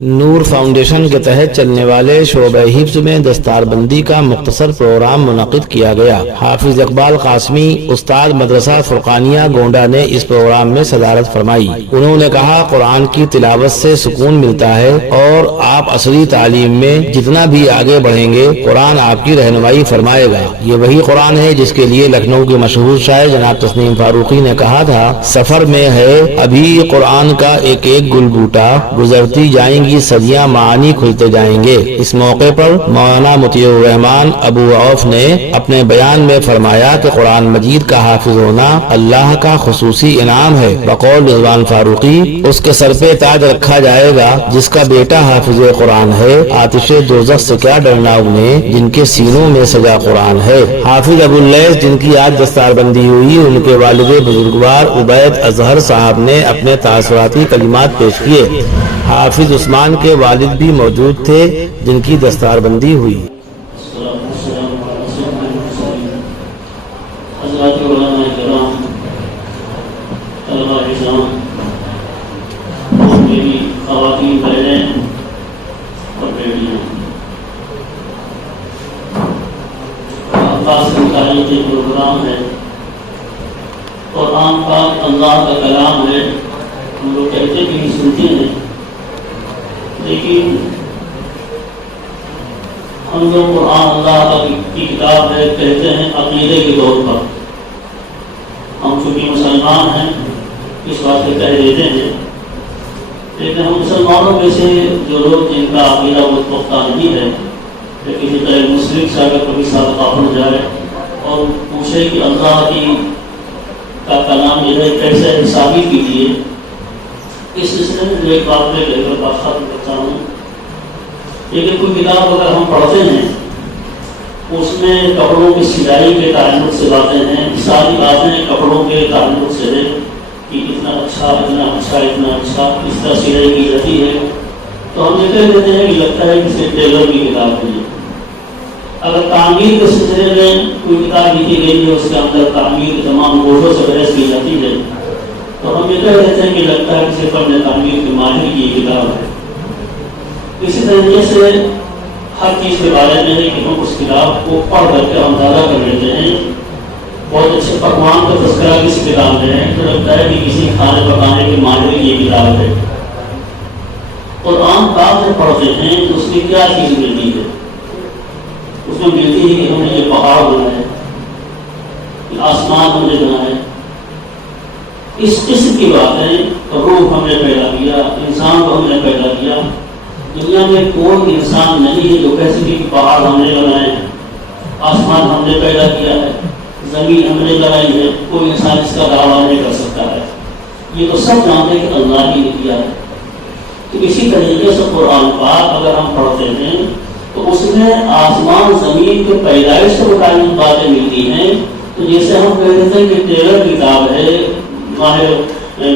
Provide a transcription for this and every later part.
نور foundation کے تحت چلنے والے شعبہ حفظ میں دستار بندی کا مختصر پروگرام منعقد کیا گیا۔ حافظ اقبال قاسمی استاد مدرسہ فرقانیہ گونڈا نے اس پروگرام میں صدارت فرمائی۔ انہوں نے کہا قرآن کی تلاوت سے سکون ملتا ہے اور آپ عصری تعلیم میں جتنا بھی آگے بڑھیں گے قرآن آپ کی رہنمائی فرمائے گا۔ یہ وہی قرآن ہے جس کے لیے لکھنؤ کے مشہور شاعر جناب تسنیم فاروقی نے کہا تھا، سفر میں ہے ابھی قرآن کا ایک ایک گل بوٹا، گزرتی جائیں گی صدیاں معانی کھلتے جائیں گے۔ اس موقع پر مولانا مطیع الرحمان ابو عوف نے اپنے بیان میں فرمایا کہ قرآن مجید کا حافظ ہونا اللہ کا خصوصی انعام ہے۔ بقول رضوان فاروقی، اس کے سر پہ تاج رکھا جائے گا جس کا بیٹا حافظ قرآن ہے، آتش دوزخ سے کیا ڈرنا انہیں جن کے سینوں میں سجا قرآن ہے۔ حافظ ابو اللیث جن کی آج دستار بندی ہوئی، ان کے والد بزرگوار عبید اظہر صاحب نے اپنے تاثراتی کلمات پیش کیے۔ حافظ عثمان کے والد بھی موجود تھے جن کی دستار بندی ہوئی۔ حضرات علماء کرام، طلباء نظام اور میری خواتین بہنیں اور بیٹیاں، عباس کا تاریخی پروگرام ہے اور عام پاک اللہ کا کلام ہے۔ ہم لوگ کہتے بھی نہیں سنتے ہیں، لیکن ہم لوگ قرآن اللہ کی کتاب ہے کہتے ہیں عقیدے کے طور پر۔ ہم چونکہ مسلمان ہیں اس بات سے کہہ دیتے ہیں، لیکن ہم مسلمانوں میں سے جو لوگ جن کا عقیدہ بہت پختہ نہیں ہے، کہ کسی طرح مسلم سے اگر کبھی سابقہ پڑ جائے اور پوچھے کہ اللہ کی کا کلام جو ہے کیسے ہے ثابت کیجیے، اس سلسلے میں جو ایک بات میں کہہ کر بات ختم کرتا ہوں۔ لیکن کوئی کتاب اگر ہم پڑھتے ہیں اس میں کپڑوں کی سلائی کے تعلق سے باتیں ہیں، ساری باتیں کپڑوں کے تعلق سے ہے کہ اتنا اچھا اتنا اچھا اتنا اچھا اس طرح سلائی کی جاتی ہے، تو ہم یہ کہہ دیتے ہیں کہ لگتا ہے کسی ٹیلر کی کتاب ہے۔ اگر تعمیر کے سلسلے میں کوئی کتاب لکھی گئی ہے، اس کے اندر تعمیر کے تمام گوشوں سے بحث کی جاتی ہے، تو ہم یہ کہہ دیتے ہیں کہ لگتا ہے کسی فن تعمیر کے ماہر کی یہ کتاب ہے۔ اسی طریقے سے ہر چیز کے بارے میں ہے کہ ہم اس کتاب کو پڑھ کر کے اندازہ کر لیتے ہیں۔ بہت اچھے پکوان کا تذکرہ کسی کتاب میں ہے تو لگتا ہے کہ کسی کھانے پکانے کے ماہر کی یہ کتاب ہے۔ اور عام بات سے پڑھتے ہیں تو اس میں کیا چیز ملتی ہے؟ اس میں ملتی ہے کہ ہم نے یہ پہاڑ بنائے، یہ آسمان ہم نے بنائے، اس قسم کی باتیں، روح ہم نے پیدا کیا، انسان کو ہم نے پیدا کیا۔ دنیا میں کوئی انسان نہیں ہے جو کہہ سکے کہ پہاڑ ہم نے بنائے، آسمان ہم نے پیدا کیا ہے، زمین ہم نے لگائی ہے، کوئی انسان اس کا دعویٰ نہیں کر سکتا ہے۔ یہ تو سب جانتے ہیں کہ اللہ ہی نے کیا ہے۔ تو اسی طریقے سے قرآن پاک اگر ہم پڑھتے ہیں تو اس میں آسمان زمین کے پیدائش سے متعلق باتیں ملتی ہیں۔ تو جیسے ہم کہہ دیتے ہیں کہ ٹیلر کی کتاب ہے، ماہر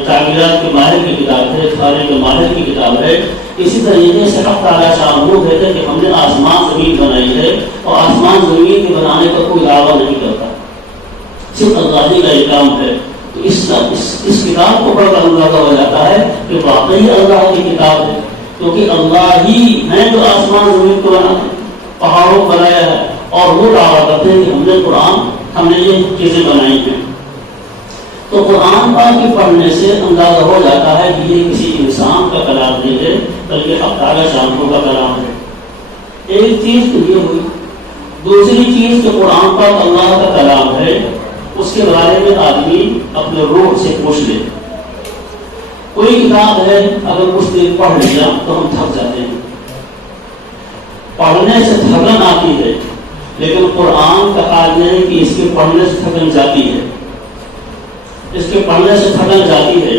تعمیرات کے ماہر کی کتاب ہے، کھانے کے ماہر کی کتاب ہے، اسی طریقے سے حق تعالیٰ شاہ کہتے ہیں کہ ہم نے آسمان زمین بنائی ہے اور آسمان زمین کے بنانے کا کوئی دعویٰ نہیں کرتا، صرف اللہ کا یہ کام ہے۔ تو اس کتاب کو پڑھ کر اندازہ ہو جاتا ہے کہ واقعی اللہ کی کتاب ہے، کیونکہ اللہ ہی ہے جو آسمان زمین کو بناتے ہیں، پہاڑوں کو بنایا ہے، اور وہ دعویٰ کرتے ہیں کہ ہم نے قرآن ہم نے یہ چیزیں بنائی ہیں۔ تو قرآن پاک کے پڑھنے سے اندازہ ہو جاتا ہے کہ یہ کسی انسان کا کلام نہیں ہے بلکہ حق تعالیٰ شاہ کا کلام ہے۔ ایک چیز تو یہ ہوئی۔ دوسری چیز کہ قرآن پاک اللہ کا کلام ہے، اس کے بارے میں آدمی اپنے روح سے پوچھ لے۔ کوئی کتاب ہے اگر کچھ دیر پڑھ لیا تو ہم تھک جاتے ہیں، پڑھنے سے تھکن آتی ہے، لیکن قرآن کا حال یہ ہے کہ اس کے پڑھنے سے تھکن جاتی ہے، اس کے پڑھنے سے تھکن جاتی ہے۔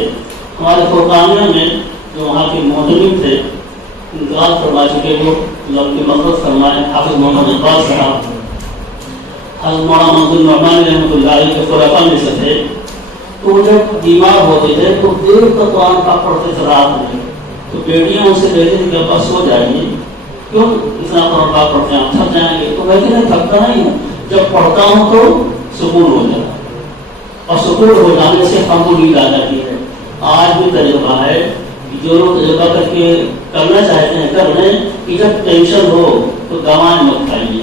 ہمارے فرقانیہ میں جو وہاں کے محتمم تھے، انتقال فرما چکے، وہ ان کی مغفرت فرمائے، حافظ محمد اقبال صاحب، حضرت مولانا منظور نعمانی رحمۃ اللہ علیہ کے خلفاء میں سے تھے۔ تو جب بیمار ہوتے تھے تو دیر تک قرآن پاک پڑھتے تھے رات میں، تو بیٹیاں ان سے کہتی تھیں کہ ابا سو جائیے، کیوں اتنا قرآن پاک پڑھتے ہیں، آپ تھک جائیں گے؟ تو کہتے ہیں تھکتا نہیں ہوں، جب پڑھتا ہوں تو سکون ہو جاتا ہے، اور سکون ہو جانے سے ہم کو نیند آ جاتی ہے۔ آج بھی تجربہ ہے جو لوگ تجربہ کر کے کرنا چاہتے ہیں کر لیں کہ جب ٹینشن ہو تو دوائیں مت کھائیے،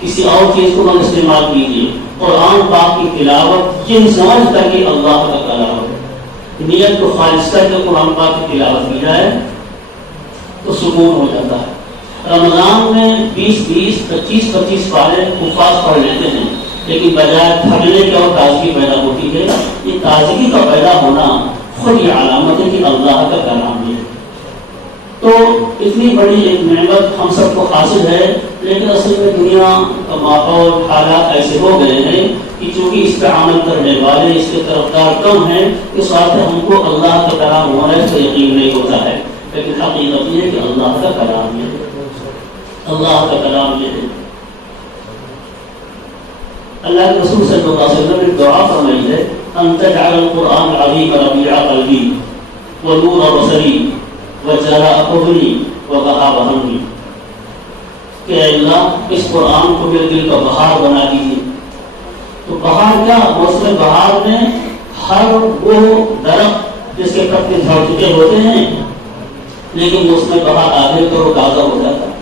کسی اور چیز کو مت استعمال کیجیے، قرآن پاک کی تلاوت یہ سمجھ کر کہ اللہ کا کلام ہے، نیت کو خالص کر کے قرآن پاک کی تلاوت کی جائے تو سکون ہو جاتا ہے۔ رمضان میں 20-20 25-25 پارے حفاظ پڑھ لیتے ہیں، لیکن بجائے تھکنے کے اور تازگی پیدا ہوتی ہے۔ یہ تازگی کا پیدا ہونا خود یہ علامت ہے کہ اللہ کا کلام ہے۔ تو اتنی بڑی ایک نعمت ہم سب کو حاصل ہے، لیکن اصل میں دنیا کا ماحول حالات ایسے ہو گئے ہیں کہ چونکہ اس پہ عمل کرنے والے، اس کے طرفدار کم ہیں، اس واسطے ہم کو اللہ کا کلام ہونا ہے اس کا یقین نہیں ہوتا ہے، لیکن حقیقت یہ ہے کہ اللہ کا کلام یہ ہے، اللہ کا کلام یہ ہے۔ اللہ کے رسول صلی اللہ علیہ وسلم نے دعا فرمائی ہے، ان تجعل القرآن العظیم ربیع قلبی ونور بصری وجلاء حزنی وذہاب ہمی، کہ اللہ اس قرآن کو میرے دل کا بہار بنا دیجیے۔ تو بہار کیا؟ موسم بہار میں ہر وہ درخت جس کے پتے جھڑ چکے ہوتے ہیں لیکن موسم بہار آگے تو تازہ ہو جاتا ہے،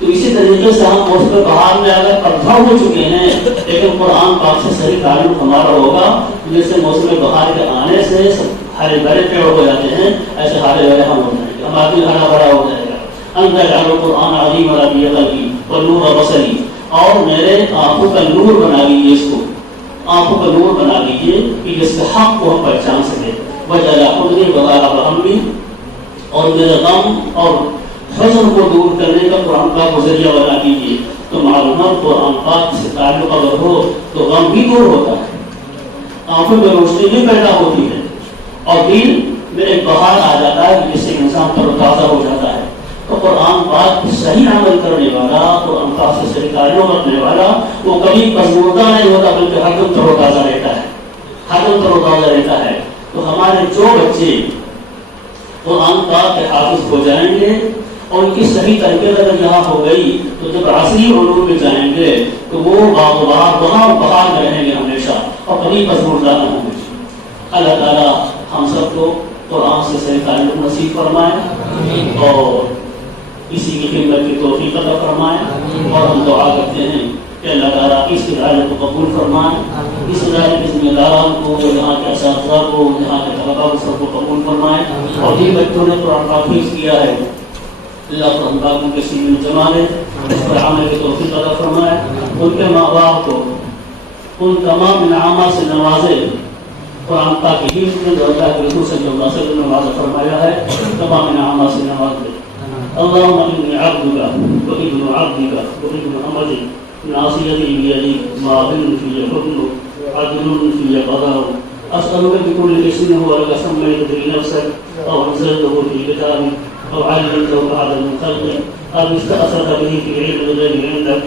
تو اسی طریقے سے ہم موسم بہار میں اگر پتھر ہو چکے ہیں لیکن قرآن پاک سے صحیح تعلق ہمارا ہوگا، جیسے موسم بہار کے آنے سے ہرے بھرے پیڑ ہو جاتے ہیں، ایسے ہرے بھرے ہم ہو جائیں گے، ہمارا دل ہرا بھرا ہو جائے گا۔ ان تجعل القرآن العظیم ربیع قلبی ونور بصری، اور میرے آنکھوں کا نور بنا دیجیے، اس کو آنکھوں کا نور بنا دیجیے کہ جس کے حق کو ہم پہچان سکیں، وجلاء حزنی وذہاب ہمی، اور میرے غم اور حزن کو دور کرنے کا قرآن پاک کو ذریعہ بنا دیجیے۔ تو معلومات قرآن پاک سے تعلق اگر ہو تو غم بھی دور ہوتا ہے، آنکھوں میں روشنی بھی پیدا ہوتی ہے، اور دل میں ایک بہار آ جاتا ہے جس سے انسان تر و تازہ ہو جاتا ہے۔ تو قرآن پاک صحیح عمل کرنے والا، قرآن پاک سے صحیح تعلق رکھنے والا، وہ کبھی پژمردہ نہیں ہوتا بلکہ ہر دم تر و تازہ رہتا ہے، ہر دم تر و تازہ رہتا ہے۔ تو ہمارے جو بچے قرآن پاک کے حافظ ہو جائیں گے اور ان کی صحیح تربیت اگر یہاں ہو گئی تو جب عصری علوم میں جائیں گے تو وہ باغبار وہاں بہار میں رہیں گے ہمیشہ اور کبھی پژمردہ نہ ہوں گے۔ اللہ تعالیٰ ہم سب کو قرآن سے صحیح تعلق نصیب فرمائے اور اسی کی خدمت کی توفیق عطا فرمائے، اور ہم دعا کرتے ہیں کہ اللہ تعالیٰ اس ادارے کو قبول فرمائے، اس ادارے کے ذمہ داران کو، یہاں کے اساتذہ کو، یہاں کے طلباء کو سب کو قبول فرمائے، اور جن بچوں نے قرآن پاک حفظ کیا ہے اللہ قرآن پاک ان کے سینے میں جما لے، اس پر عمل کی توفیق عطا فرمائے، ان کے ماں باپ کو ان تمام انعامات سے نوازے، قرآن پاک کی حفظ میں جو اللہ کے رسول صلی اللہ علیہ وسلم نے وعدہ فرمایا ہے تمام انعامات سے نواز دے۔ اللهم إني عبدك وابن عبدك وابن أمتك ناصيتي بيدك ماض في حكمك عدل في قضاؤك أسألك بكل اسم هو لك سميت به نفسك أو أنزلته في كتابك أو علمته أحدا من خلقك أو استأثرت به في علم الغيب عندك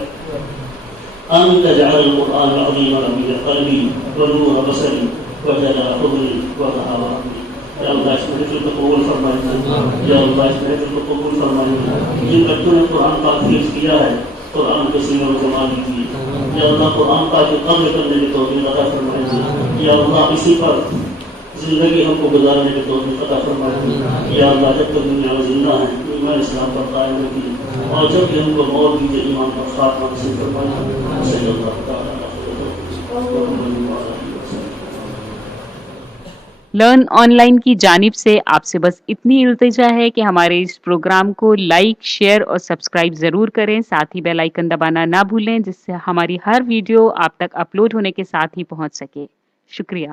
أن تجعل القرآن العظيم ربيع قلبي ونور بصري وجلاء حزني وذهاب همي۔ یا اللہ اس محفل کو قبول فرمائے، یا اللہ اس محفل کو قبول فرمائے۔ جن بچوں نے قرآن پاک حفظ کیا ہے قرآن کے سینوں میں جما دیجیے، یا اللہ قرآن پاک کی قدر کرنے کی توفیق عطا فرمائے، یا اللہ اسی پر زندگی ہم کو گزارنے کی توفیق عطا فرمائے، یا اللہ جب تک دنیا میں زندہ ہیں ایمان اسلام پر قائم رکھیے، اور جب کہ ہم کو موت دیجیے ایمان پر خاتمہ نصیب فرمائے۔ صلی اللہ تعالیٰ لرن آن لائن کی جانب سے آپ سے بس اتنی التجا ہے کہ ہمارے اس پروگرام کو لائک، شیئر اور سبسکرائب ضرور کریں، ساتھ ہی بیل آئیکن دبانا نہ بھولیں جس سے ہماری ہر ویڈیو آپ تک اپلوڈ ہونے کے ساتھ ہی پہنچ سکے۔ شکریہ۔